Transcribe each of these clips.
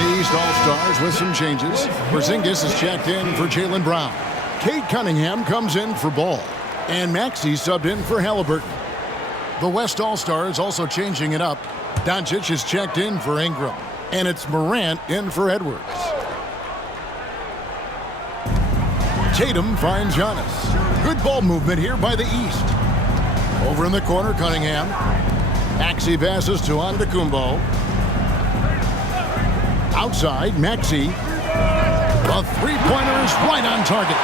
the East All-Stars with some changes. Porzingis is checked in for Jaylen Brown. Kate Cunningham comes in for Ball. And Maxey subbed in for Halliburton. The West All-Stars also changing it up. Doncic is checked in for Ingram. And it's Morant in for Edwards. Tatum finds Giannis. Good ball movement here by the East. Over in the corner, Cunningham. Maxey passes to Antetokounmpo. Outside, Maxey. The three-pointer is right on target.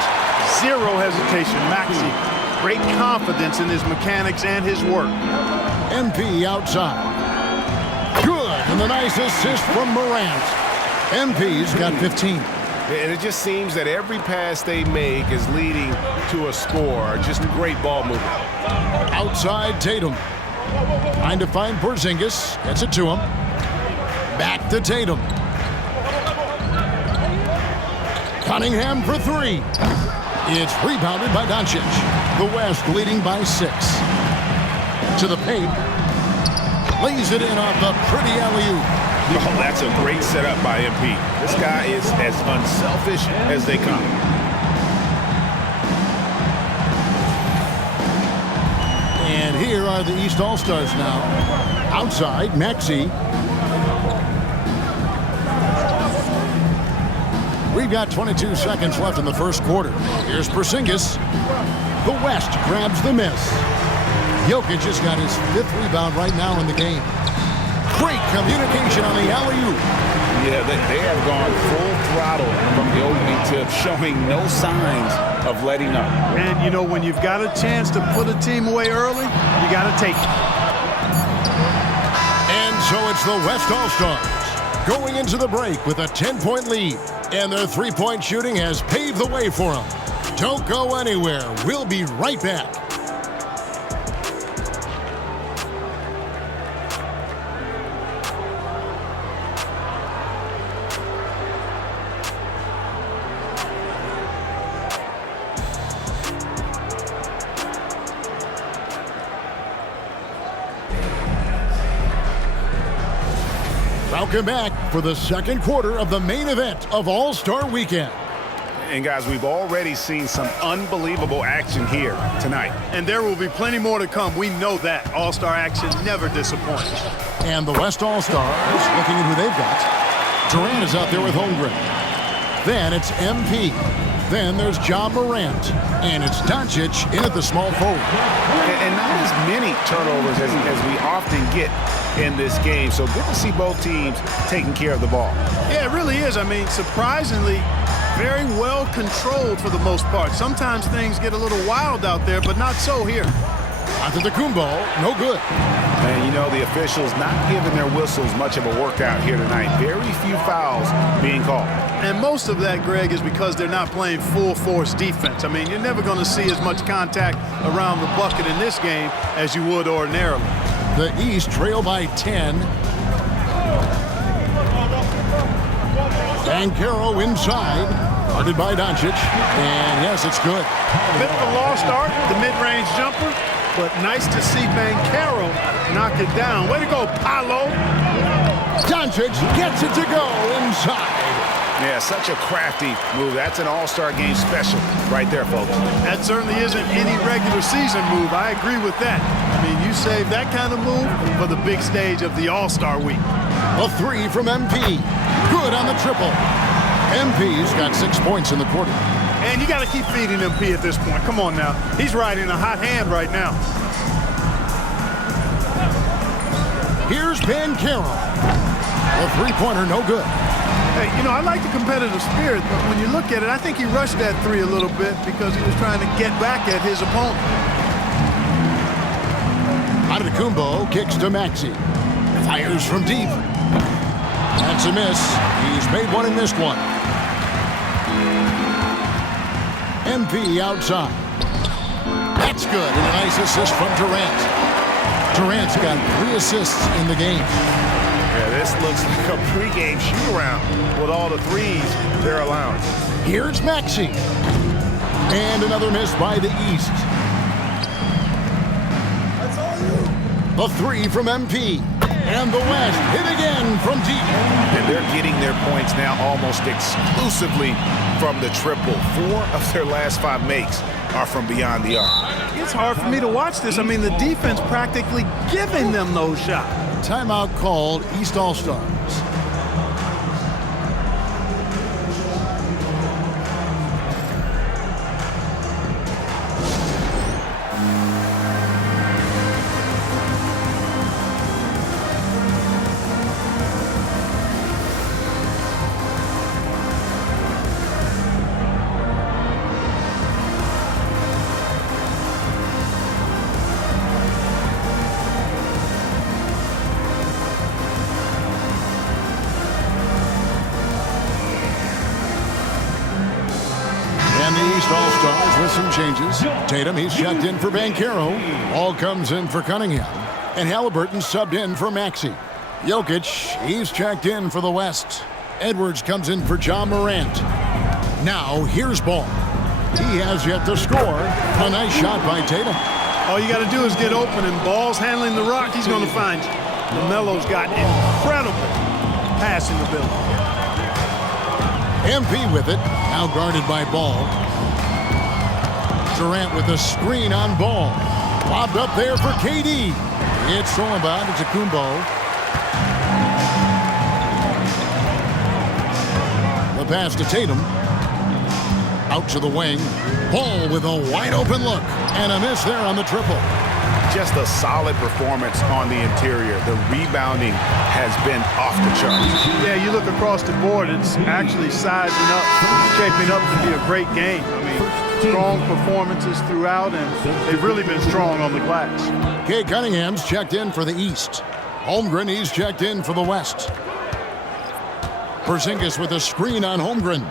Zero hesitation, Maxey. Great confidence in his mechanics and his work. MP outside. Good, and the nice assist from Morant. MP's got 15. And it just seems that every pass they make is leading to a score. Just great ball movement. Outside, Tatum. Trying to find Porzingis. Gets it to him. Back to Tatum. Cunningham for three. It's rebounded by Doncic. The West leading by 6. To the paint. Lays it in off the pretty alley-oop. Oh, that's a great setup by MP. This guy is as unselfish as they come. And here are the East All-Stars now. Outside, Maxey. We've got 22 seconds left in the first quarter. Here's Porzingis. The West grabs the miss. Jokic has got his 5th rebound right now in the game. Great communication on the alley-oop. Yeah, they have gone full throttle from the opening tip, showing no signs of letting up. And, you know, when you've got a chance to put a team away early, you got to take it. And so it's the West All-Stars going into the break with a 10-point lead. And their three-point shooting has paved the way for them. Don't go anywhere. We'll be right back. Welcome back for the second quarter of the main event of All-Star Weekend. And guys, we've already seen some unbelievable action here tonight. And there will be plenty more to come. We know that. All-Star action never disappoints. And the West All-Stars, looking at who they've got. Durant is out there with Holmgren. Then it's MP. Then there's Ja Morant. And it's Doncic in at the small forward. And not as many turnovers as we often get in this game. So good to see both teams taking care of the ball. Yeah, it really is. I mean, surprisingly, very well controlled for the most part. Sometimes things get a little wild out there, but not so here. Antetokounmpo, no good. And you know, the officials not giving their whistles much of a workout here tonight. Very few fouls being called. And most of that, Greg, is because they're not playing full-force defense. I mean, you're never going to see as much contact around the bucket in this game as you would ordinarily. The East trail by 10. Banchero inside. Guarded by Doncic. And yes, it's good. A bit of a lost start, the mid-range jumper, but nice to see Banchero knock it down. Way to go, Paolo. Doncic gets it to go inside. Yeah, such a crafty move. That's an All-Star Game special right there, folks. That certainly isn't any regular season move. I agree with that. I mean, you save that kind of move for the big stage of the All-Star Week. A three from MP. Good on the triple. MP's got 6 points in the quarter. And you got to keep feeding MP at this point. Come on now. He's riding a hot hand right now. Here's Banchero. A three-pointer, no good. Hey, you know, I like the competitive spirit, but when you look at it, I think he rushed that three a little bit because he was trying to get back at his opponent. Antetokounmpo kicks to Maxey. Fires from deep. That's a miss. He's made one and missed one. MP outside. That's good. And a nice assist from Durant. Durant's got 3 assists in the game. Yeah, this looks like a pregame shoot-around with all the threes they're allowing. Here's Maxey. And another miss by the East. The three from MP. And the West hit again from deep. And they're getting their points now almost exclusively from the triple. 4 of their last 5 makes are from beyond the arc. It's hard for me to watch this. I mean, the defense practically giving them those shots. Timeout called, East All-Stars. All-Stars with some changes. Tatum, he's checked in for Banchero. Ball comes in for Cunningham. And Halliburton subbed in for Maxey. Jokic, he's checked in for the West. Edwards comes in for John Morant. Now, here's Ball. He has yet to score. A nice shot by Tatum. All you got to do is get open, and Ball's handling the rock. He's going to find you. LaMelo's got incredible passing ability. MP with it. Now guarded by Ball. Durant with a screen on Ball. Lobbed up there for KD. It's stolen by Antetokounmpo. The pass to Tatum. Out to the wing. Ball with a wide open look. And a miss there on the triple. Just a solid performance on the interior. The rebounding has been off the charts. Yeah, you look across the board, it's actually sizing up, shaping up to be a great game. I mean, strong performances throughout, and they've really been strong on the glass. Cade Cunningham's checked in for the East. Holmgren, he's checked in for the West. Porzingis with a screen on Holmgren.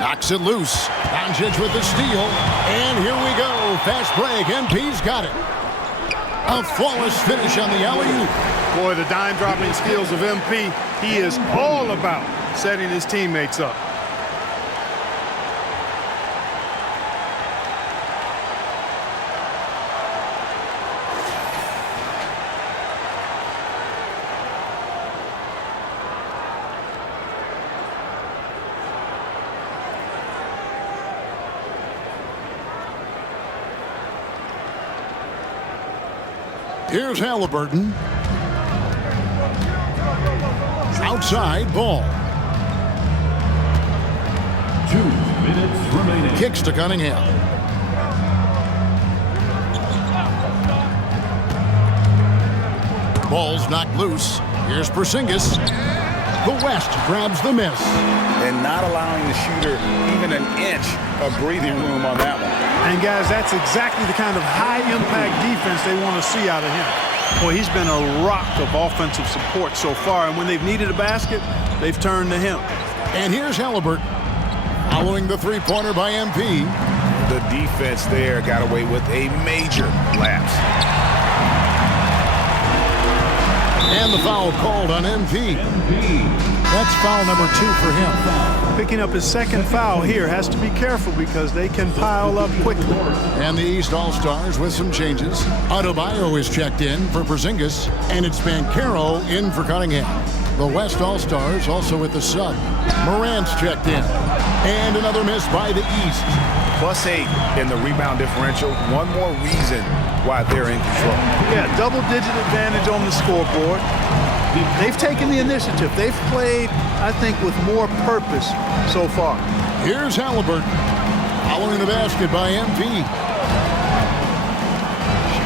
Knocks it loose. Doncic with the steal. And here we go. Fast break. MP's got it. A flawless finish on the alley-oop. Boy, the dime-dropping skills of MP, he is all about setting his teammates up. Here's Halliburton. Outside Ball. 2 minutes remaining. Kicks to Cunningham. Ball's knocked loose. Here's Porzingis. The West grabs the miss. And not allowing the shooter even an inch of breathing room on that one. And guys, that's exactly the kind of high-impact defense they want to see out of him. Boy, he's been a rock of offensive support so far, and when they've needed a basket, they've turned to him. And here's Halliburton, following the three-pointer by MP. The defense there got away with a major lapse. And the foul called on MP. That's foul number 2 for him. Picking up his second foul here, has to be careful because they can pile up quickly. And the East All-Stars with some changes. Adebayo is checked in for Porzingis, and it's Banchero in for Cunningham. The West All-Stars also with the sub. Morant's checked in. And another miss by the East. +8 in the rebound differential. One more reason why they're in control. Yeah, double-digit advantage on the scoreboard. They've taken the initiative. They've played, I think, with more purpose so far. Here's Halliburton, following the basket by MP.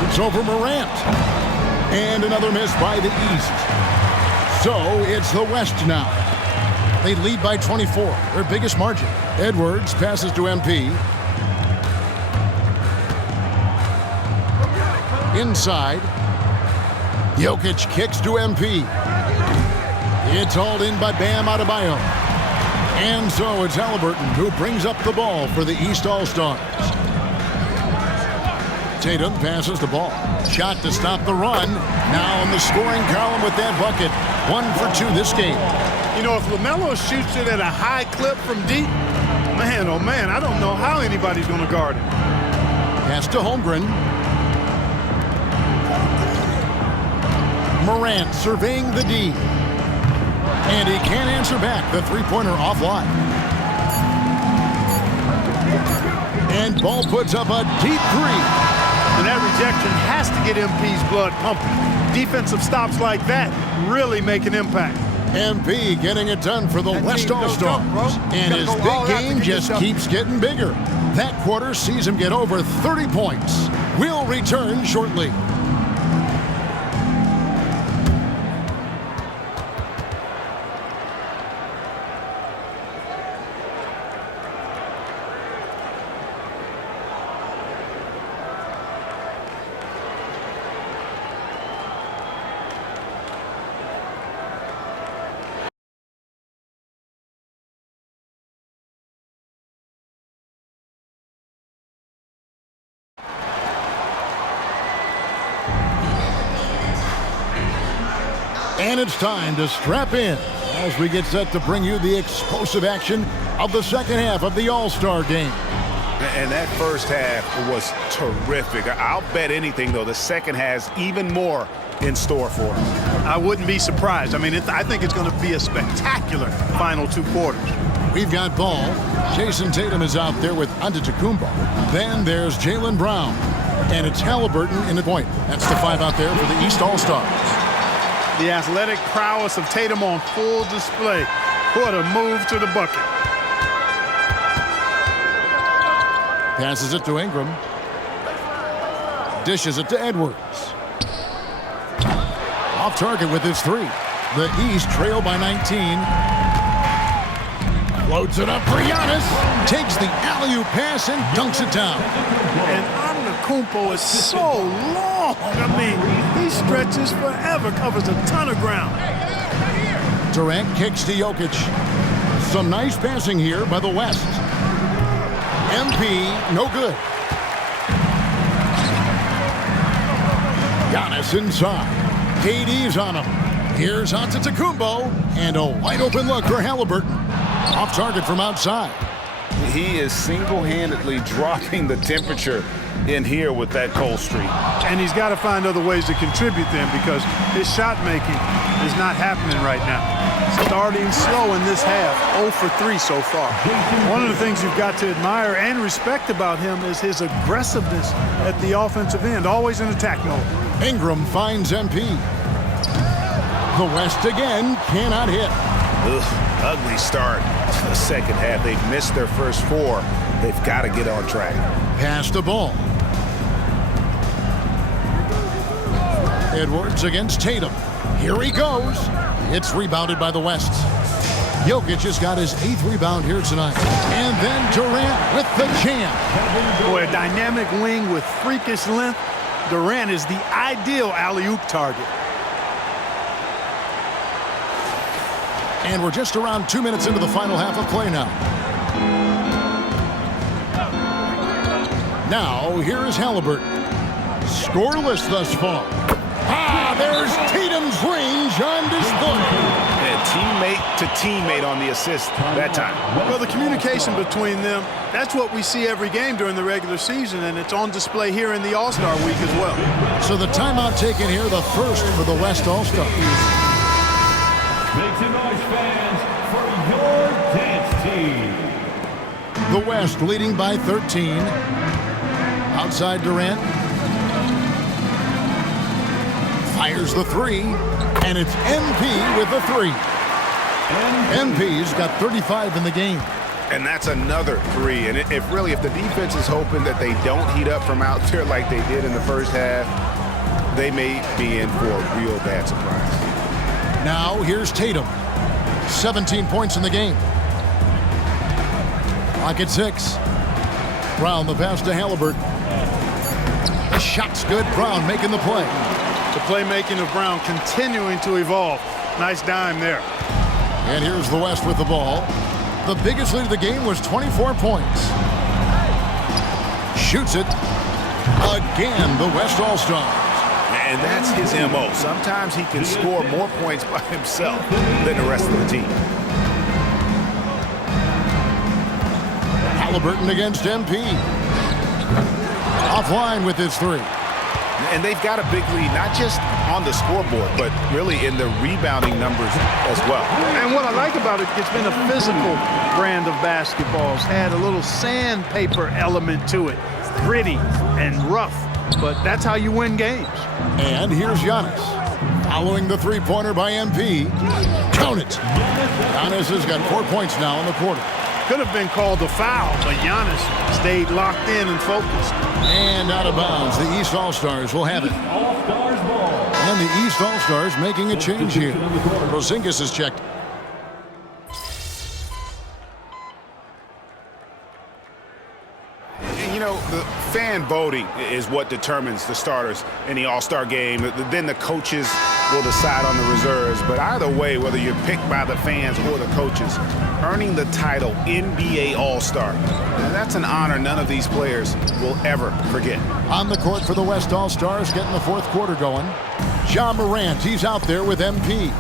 Shoots over Morant. And another miss by the East. So it's the West now. They lead by 24, their biggest margin. Edwards passes to MP. Inside. Jokic kicks to MP. It's hauled in by Bam Adebayo. And so it's Halliburton who brings up the ball for the East All-Stars. Tatum passes the ball. Shot to stop the run. Now in the scoring column with that bucket. 1 for 2 this game. You know, if LaMelo shoots it at a high clip from deep, man, oh man, I don't know how anybody's going to guard him. Pass to Holmgren. Morant surveying the D. And he can't answer back. The three-pointer offline. And Ball puts up a deep three. And that rejection has to get MP's blood pumping. Defensive stops like that really make an impact. MP getting it done for the West All-Stars. And his big game just keeps getting bigger. That quarter sees him get over 30 points. We'll return shortly. And it's time to strap in as we get set to bring you the explosive action of the second half of the All-Star Game. And that first half was terrific. I'll bet anything, though, the second has even more in store for him. I wouldn't be surprised. I mean, I think it's going to be a spectacular final two quarters. We've got Ball. Jason Tatum is out there with Antetokounmpo. Then there's Jaylen Brown. And it's Halliburton in the point. That's the five out there for the East All-Stars. The athletic prowess of Tatum on full display. What a move to the bucket. Passes it to Ingram. Dishes it to Edwards. Off target with his three. The East trail by 19. Floats it up for Giannis. Takes the alley-oop pass and dunks it down. And Antetokounmpo is so long. I mean, he stretches forever, covers a ton of ground. Durant kicks to Jokic. Some nice passing here by the West. MP, no good. Giannis inside. KD's on him. Here's Antetokounmpo. And a wide-open look for Halliburton. Off target from outside. He is single-handedly dropping the temperature in here with that cold streak. And he's got to find other ways to contribute then, because his shot making is not happening right now. Starting slow in this half, 0 for 3 so far. One of the things you've got to admire and respect about him is his aggressiveness at the offensive end, always in attack mode. Ingram finds MP. The West again cannot hit. Ugly start to the second half. They've missed their first four. They've got to get on track. Pass the ball. Edwards against Tatum. Here he goes. It's rebounded by the West. Jokic has got his 8th rebound here tonight. And then Durant with the jam. Boy, a dynamic wing with freakish length. Durant is the ideal alley-oop target. And we're just around 2 minutes into the final half of play now. Now, here is Halliburton. Scoreless thus far. There's Tatum's range on display. And teammate to teammate on the assist that time. Well, the communication between them, that's what we see every game during the regular season, and it's on display here in the All-Star week as well. So the timeout taken here, the first for the West All-Stars. Make some noise, fans, for your dance team. The West leading by 13. Outside Durant. Fires the three. And it's MP with the three. MP's got 35 in the game. And that's another three. And if the defense is hoping that they don't heat up from out there like they did in the first half, they may be in for a real bad surprise. Now, here's Tatum. 17 points in the game. Clock at 6. Brown the pass to Halliburton. The shot's good. Brown making the play. The playmaking of Brown continuing to evolve. Nice dime there. And here's the West with the ball. The biggest lead of the game was 24 points. Shoots it. Again, the West All-Stars. And that's his MO. Sometimes he can score more points by himself than the rest of the team. Halliburton against MP. Offline with his three. And they've got a big lead, not just on the scoreboard, but really in the rebounding numbers as well. And what I like about it, it's been a physical brand of basketball. It's had a little sandpaper element to it, gritty and rough, but that's how you win games. And here's Giannis. Following the three-pointer by MP. Count it. Giannis has got 4 points now in the quarter. Could have been called a foul, but Giannis stayed locked in and focused. And out of bounds, the East All-Stars will have it. All-Stars ball. And the East All-Stars making a change here. Porzingis is checked. You know, the fan voting is what determines the starters in the All-Star game. Then the coaches will decide on the reserves. But either way, whether you're picked by the fans or the coaches, earning the title NBA All-Star, that's an honor none of these players will ever forget. On the court for the West All-Stars, getting the fourth quarter going. Ja Morant, he's out there with MP.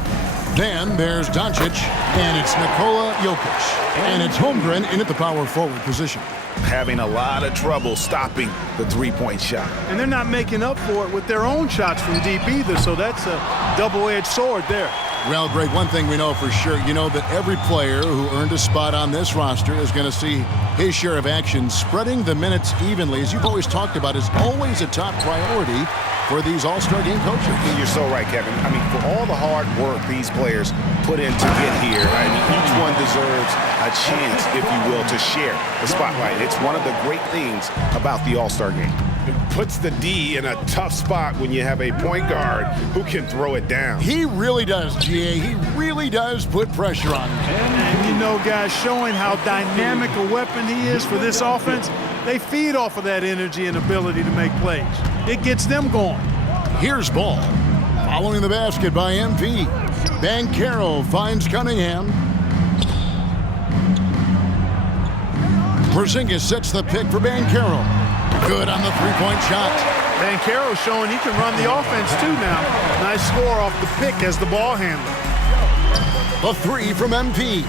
Then there's Doncic, and it's Nikola Jokic. And it's Holmgren in at the power forward position. Having a lot of trouble stopping the three-point shot. And they're not making up for it with their own shots from deep either, so that's a double-edged sword there. Well, Greg, one thing we know for sure, you know that every player who earned a spot on this roster is going to see his share of action. Spreading the minutes evenly, as you've always talked about, is always a top priority for these All-Star Game coaches. You're so right, Kevin. I mean, for all the hard work these players put in to get here, I mean, each one deserves a chance, if you will, to share the spotlight. It's one of the great things about the All-Star Game. It puts the D in a tough spot when you have a point guard who can throw it down. He really does, GA. He really does put pressure on him. And you know, guys, showing how dynamic a weapon he is for this offense, they feed off of that energy and ability to make plays. It gets them going. Here's Ball. Following the basket by MP. Banchero finds Cunningham. Porzingis sets the pick for Banchero. Good on the three-point shot. Banchero showing he can run the offense too now. Nice score off the pick as the ball handler. The three from MP.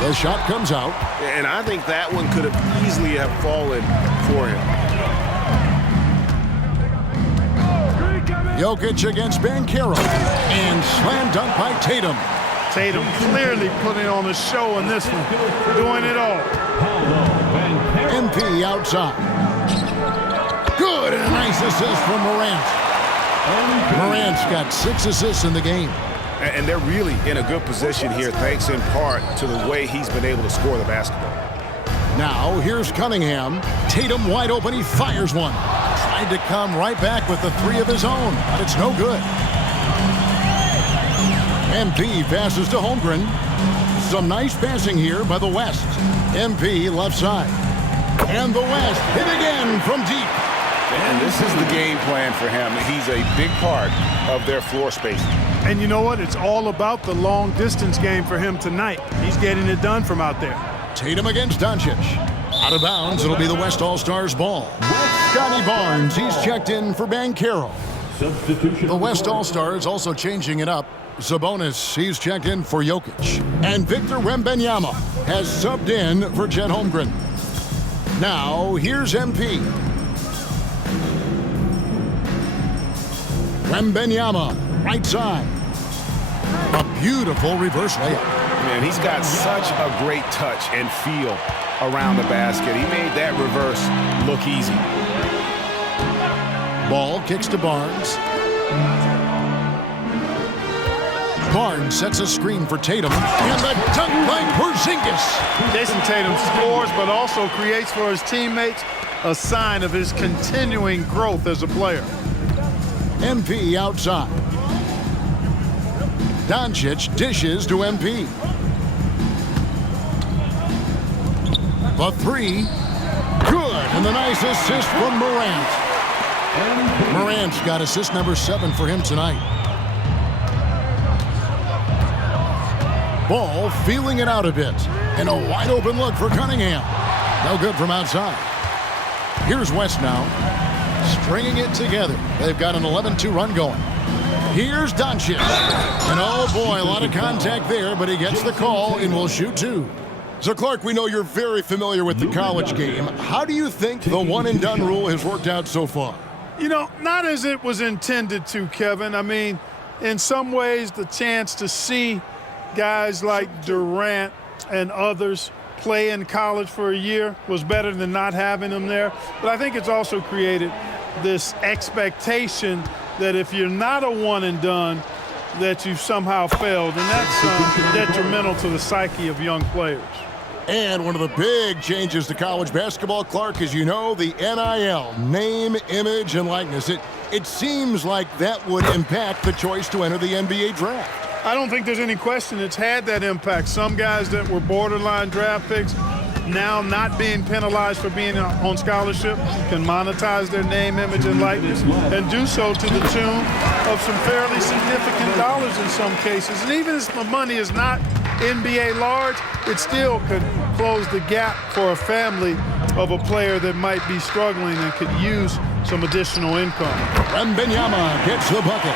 The shot comes out. And I think that one could have easily have fallen for him. Jokic against Banchero. And slam dunk by Tatum. Tatum clearly putting on a show in this one. Doing it all. MP outside. Good, and a nice assist from Morant. Morant's got 6 assists in the game. And they're really in a good position here, thanks in part to the way he's been able to score the basketball. Now, here's Cunningham. Tatum wide open, he fires one. Tried to come right back with the three of his own, but it's no good. MP passes to Holmgren. Some nice passing here by the West. MP left side. And the West hit again from deep. And this is the game plan for him. He's a big part of their floor spacing. And you know what? It's all about the long distance game for him tonight. He's getting it done from out there. Tatum against Doncic. Out of bounds, it'll be the West All-Stars ball. Scotty Barnes, he's checked in for Banchero. The West All-Stars also changing it up. Sabonis, he's checked in for Jokic. And Victor Wembanyama has subbed in for Chet Holmgren. Now, here's MP. Wembanyama, right side. A beautiful reverse layup. Man, he's got such a great touch and feel around the basket. He made that reverse look easy. Ball kicks to Barnes. Barnes sets a screen for Tatum. And the dunk by Porzingis. Jason Tatum scores, but also creates for his teammates a sign of his continuing growth as a player. MP outside. Doncic dishes to MP. The three. Good. And the nice assist from Morant. Morant's got assist number 7 for him tonight. Ball feeling it out a bit. And a wide open look for Cunningham. No good from outside. Here's West now. Stringing it together. They've got an 11-2 run going. Here's Doncic. And oh boy, a lot of contact there, but he gets the call and will shoot 2. So Clark, we know you're very familiar with the college game. How do you think the one and done rule has worked out so far? You know, not as it was intended to, Kevin. I mean, in some ways, the chance to see guys like Durant and others play in college for a year was better than not having them there. But I think it's also created this expectation that if you're not a one and done, that you've somehow failed. And that's detrimental to the psyche of young players. And one of the big changes to college basketball, Clark, is, you know, the NIL, name, image, and likeness. It seems like that would impact the choice to enter the NBA draft. I don't think there's any question it's had that impact. Some guys that were borderline draft picks now not being penalized for being on scholarship can monetize their name, image, and likeness and do so to the tune of some fairly significant dollars in some cases. And even if the money is not NBA large, it still could close the gap for a family of a player that might be struggling and could use some additional income. Wembanyama gets the bucket.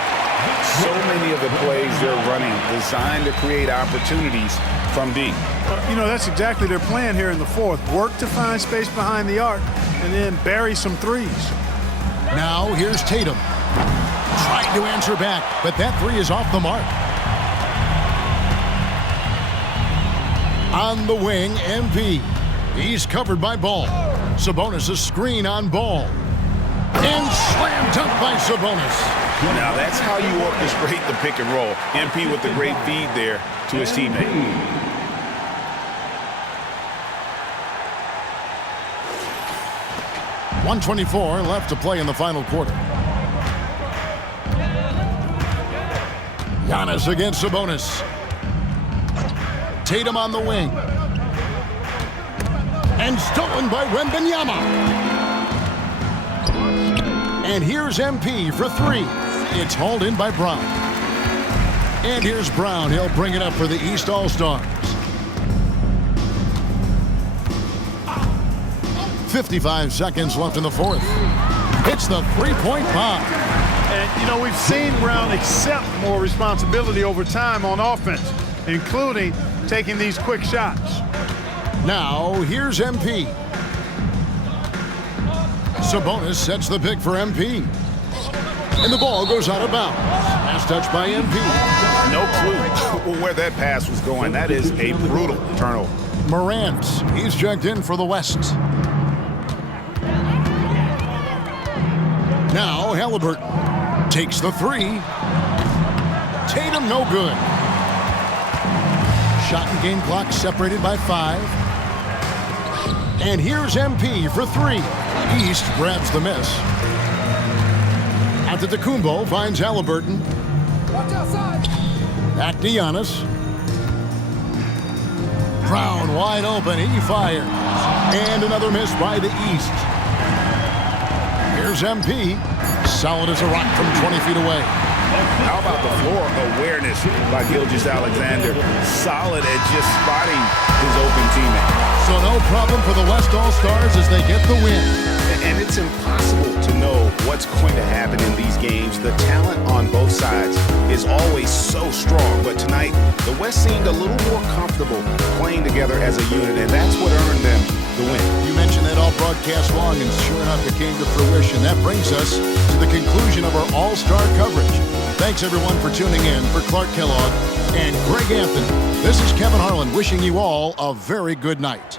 So many of the plays they're running designed to create opportunities from deep. You know, that's exactly their plan here in the fourth. Work to find space behind the arc and then bury some threes. Now here's Tatum. Trying to answer back, but that three is off the mark. On the wing, MP. He's covered by Ball. Sabonis a screen on Ball. And slam dunk by Sabonis. Now that's how you orchestrate the pick and roll. MP with the great feed there to his teammate. 1:24 left to play in the final quarter. Giannis against Sabonis. Tatum on the wing. And stolen by Wembanyama. And here's MP for three. It's hauled in by Brown. And here's Brown. He'll bring it up for the East All-Stars. 55 seconds left in the fourth. It's the three-point bomb. And, you know, we've seen Brown accept more responsibility over time on offense, including taking these quick shots. Now, here's MP. Sabonis sets the pick for MP. And the ball goes out of bounds. Last touch by MP. No clue where that pass was going. That is a brutal turnover. Morant, he's checked in for the West. Now Halliburton takes the three. Tatum no good. Shot and game clock separated by 5. And here's MP for three. East grabs the miss. Antetokounmpo finds Halliburton. Back to Giannis. Brown wide open. He fires. And another miss by the East. Here's MP. Solid as a rock from 20 feet away. How about the floor awareness by Gilgeous-Alexander? Solid at just spotting his open teammate. So no problem for the West All-Stars as they get the win. And it's impossible to know what's going to happen in these games. The talent on both sides is always so strong. But tonight, the West seemed a little more comfortable playing together as a unit, and that's what earned them the win. You mentioned that all broadcast long, and sure enough, it came to fruition. That brings us to the conclusion of our All-Star coverage. Thanks, everyone, for tuning in. For Clark Kellogg and Greg Anthony, this is Kevin Harlan wishing you all a very good night.